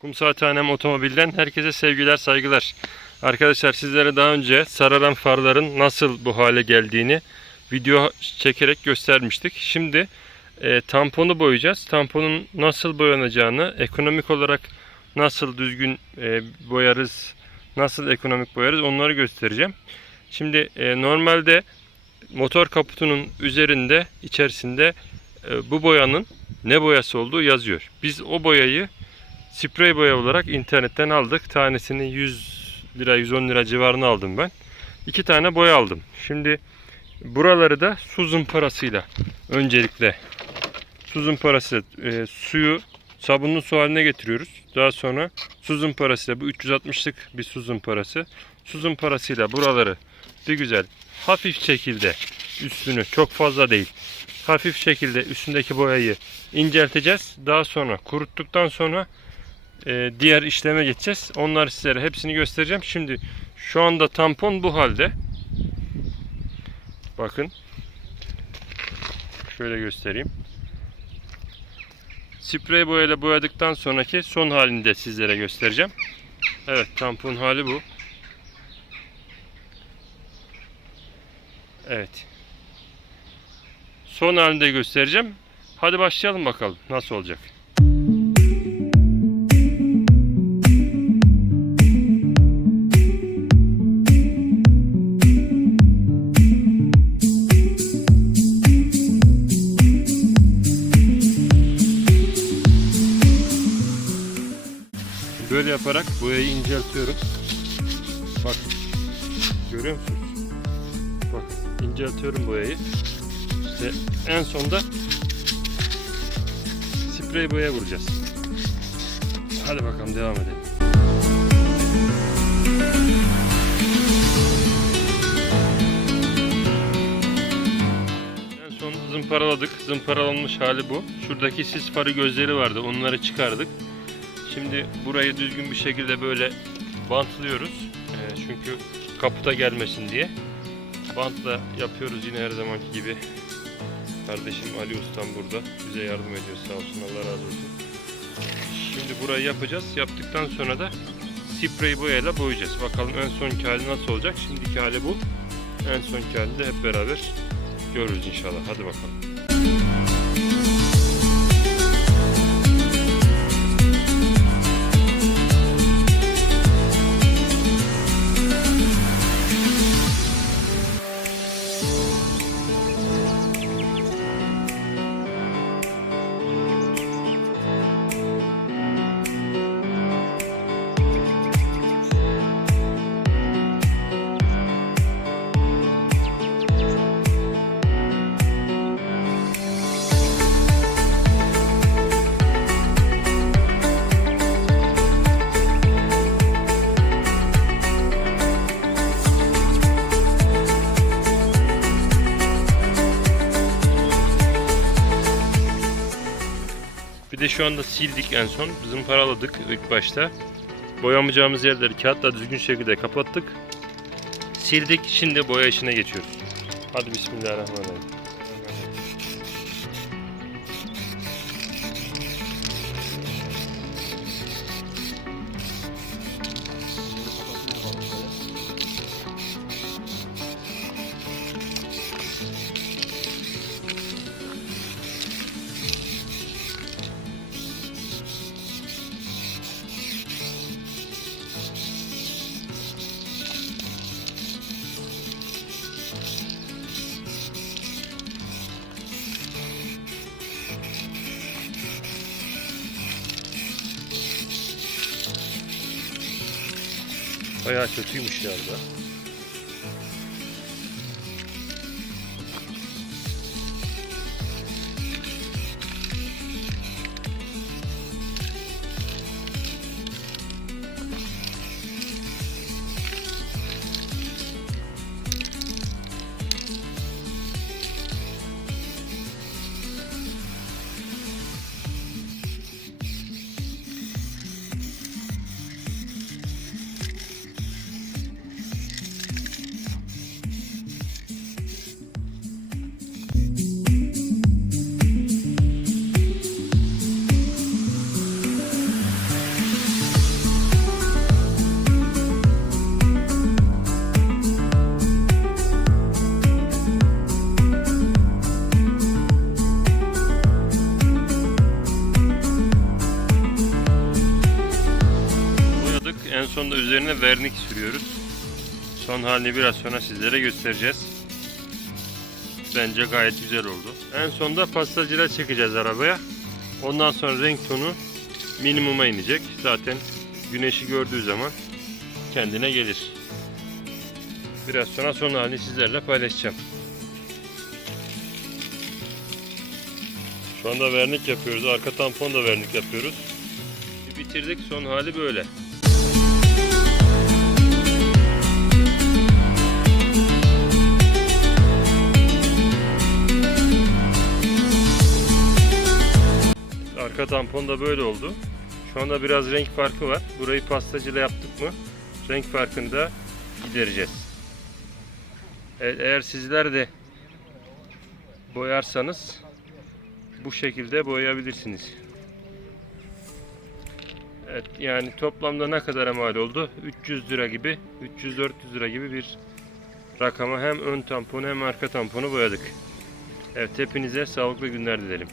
Kumsaathanem Otomobil'den herkese sevgiler, saygılar. Arkadaşlar sizlere daha önce sararan farların nasıl bu hale geldiğini video çekerek göstermiştik. Şimdi e, tamponu boyayacağız. Tamponun nasıl boyanacağını, ekonomik olarak nasıl düzgün e, boyarız, nasıl ekonomik boyarız onları göstereceğim. Şimdi e, normalde motor kaputunun üzerinde, içerisinde e, bu boyanın ne boyası olduğu yazıyor. Biz o boyayı sprey boya olarak internetten aldık. Tanesini 100 lira 110 lira civarına aldım ben. İki tane boya aldım. Şimdi buraları da su zımparasıyla öncelikle su zımparası e, suyu sabunlu su haline getiriyoruz. Daha sonra su zımparasıyla bu 360'lık bir su zımparası. Su zımparasıyla buraları bir güzel hafif şekilde üstünü çok fazla değil hafif şekilde üstündeki boyayı incelteceğiz. Daha sonra kuruttuktan sonra e, diğer işleme geçeceğiz. Onları sizlere hepsini göstereceğim. Şimdi şu anda tampon bu halde. Bakın. Şöyle göstereyim. Sprey boyayla boyadıktan sonraki son halini de sizlere göstereceğim. Evet tampon hali bu. Evet. Son halini de göstereceğim. Hadi başlayalım bakalım nasıl olacak. Böyle yaparak boyayı inceltiyorum. Bak. Görüyor musunuz? Bak inceltiyorum boyayı. İşte en sonda sprey boya vuracağız. Hadi bakalım devam edelim. En son zımparaladık. Zımparalanmış hali bu. Şuradaki sis farı gözleri vardı. Onları çıkardık. Şimdi burayı düzgün bir şekilde böyle bantlıyoruz. Ee, çünkü kaputa gelmesin diye. Bantla yapıyoruz yine her zamanki gibi. Kardeşim Ali Ustam burada. Bize yardım ediyor sağ olsun Allah razı olsun. Şimdi burayı yapacağız. Yaptıktan sonra da sprey boyayla boyayacağız. Bakalım en son hali nasıl olacak. Şimdiki hali bu. En son halini de hep beraber görürüz inşallah. Hadi bakalım. Bir de şu anda sildik en son. Zımparaladık ilk başta. Boyamayacağımız yerleri kağıtla düzgün şekilde kapattık. Sildik. Şimdi boya işine geçiyoruz. Hadi bismillahirrahmanirrahim. Bayağı kötüymüş ya. Sonunda üzerine vernik sürüyoruz. Son halini biraz sonra sizlere göstereceğiz. Bence gayet güzel oldu. En sonunda pastacıra çekeceğiz arabaya. Ondan sonra renk tonu minimuma inecek. Zaten güneşi gördüğü zaman kendine gelir. Biraz sonra son halini sizlerle paylaşacağım. Şu anda vernik yapıyoruz. Arka tampon da vernik yapıyoruz. Bitirdik. Son hali böyle. Arka tampon da böyle oldu. Şu anda biraz renk farkı var. Burayı pastacıyla yaptık mı renk farkını da gidereceğiz. Evet, eğer sizler de boyarsanız bu şekilde boyayabilirsiniz. Evet yani toplamda ne kadar mal oldu? 300 lira gibi 300-400 lira gibi bir rakama hem ön tamponu hem arka tamponu boyadık. Evet hepinize sağlıklı günler dilerim.